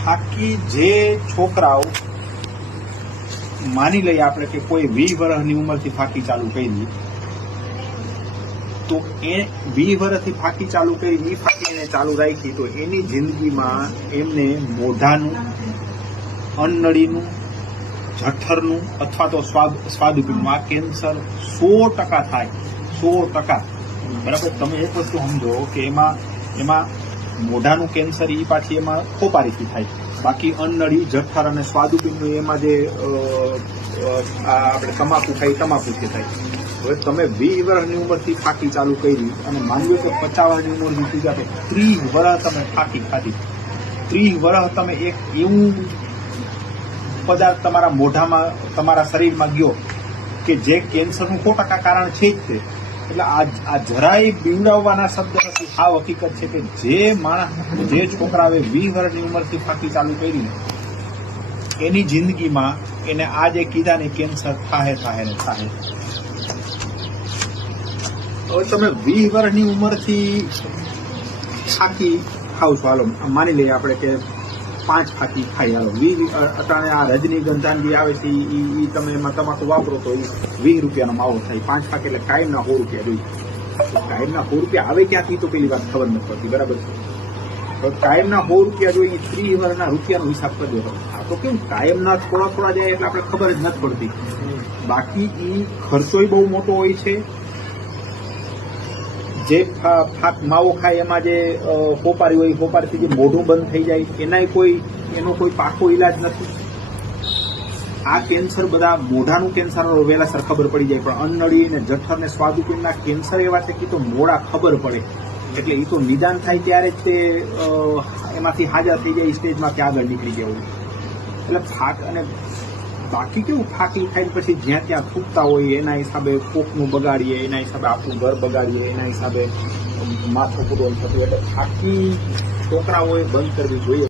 ફાકી જે છોકરાઓ માની લઈએ આપણે કે કોઈ 20 વર્ષની ઉંમરથી ફાકી ચાલુ કરી, તો એ 20 વર્ષથી ફાકી ચાલુ કરી, એ ફાકીને ચાલુ રાખી, તો એની જિંદગીમાં એમને મોઢાનું, અન્નળીનું, જઠરનું અથવા તો સ્વાદુપિંડનું આ કેન્સર 100% થાય. 100%. બરાબર. તમે એક વસ્તુ સમજો કે એમાં મોઢાનું કેન્સર એ પાછી એમાં ખોપારીથી થાય, બાકી અન્નળી, જઠર અને સ્વાદુપિંડનું એમાં જે આપણે તમાકુ ખાઈ તમાકુથી થાય. હવે તમે 20 વર્ષની ઉંમરથી ફાકી ચાલુ કરી અને માની લો કે 50 વર્ષની ઉંમરથી પૂજા કે 30 વર્ષ તમે ફાકી ખાધી, 30 વર્ષ તમે એક એવું પદાર્થ તમારા મોઢામાં, તમારા શરીરમાં ગયો કે જે કેન્સરનું 100% કારણ છે જ તે. એટલે આ જરાય બીવડાવવાના શબ્દ નથી, આ હકીકત છે કે જે માણસ, જે છોકરાએ 20 વર્ષની ઉંમરથી ફાકી ચાલુ કરી એની જિંદગીમાં એને આ જે કીધા ને કેન્સર થાહે. હવે તમે 20 વર્ષની ઉંમરથી ફાકી ખાવ છો, હાલો માની લઈએ આપણે કે 5 ફાકી ખાઈ, હાલો 20 અટાણે આ રજનીગંધા જે આવે છે એ તમે એમાં તમાકુ વાપરો તો એ 20 રૂપિયાનો માવો થાય. 5 ફાકી એટલે કાયમના 100 રૂપિયા જોઈએ. કાયમના 100 રૂપિયા આવે ક્યાંથી તો પેલી વાત ખબર નથી પડતી. બરાબર છે. તો કાયમના 100 રૂપિયા જોઈએ, 30 વર્ષના રૂપિયાનો હિસાબ કરી દો. આ તો કેવું કાયમના થોડા જાય એટલે આપણે ખબર જ નથી પડતી. બાકી એ ખર્ચોય બહુ મોટો હોય છે. જે માવો ખાય એમાં જે હોપારી હોય, હોપારીથી જે મોઢું બંધ થઈ જાય એનો કોઈ પાકો ઈલાજ નથી. આ કેન્સર બધા મોઢાનું કેન્સર વહેલાસર ખબર પડી જાય, પણ અન્નળી ને જઠર ને સ્વાદુપિંડના કેન્સર એવા છે કે તો મોડા ખબર પડે. એટલે એ તો નિદાન થાય ત્યારે જ તે એમાંથી હાજર થઈ જાય, સ્ટેજમાંથી આગળ નીકળી ગયા હોય. એટલે ફાક અને બાકી કેવું ફાકી ખાઈને પછી જ્યાં ત્યાં થૂકતા હોય એના હિસાબે કોકનું બગાડીએ, એના હિસાબે આપણું ઘર બગાડીએ, એના હિસાબે માથું પૂરવાનું થતું. એટલે ફાકી છોકરાઓએ બંધ કરવી જોઈએ.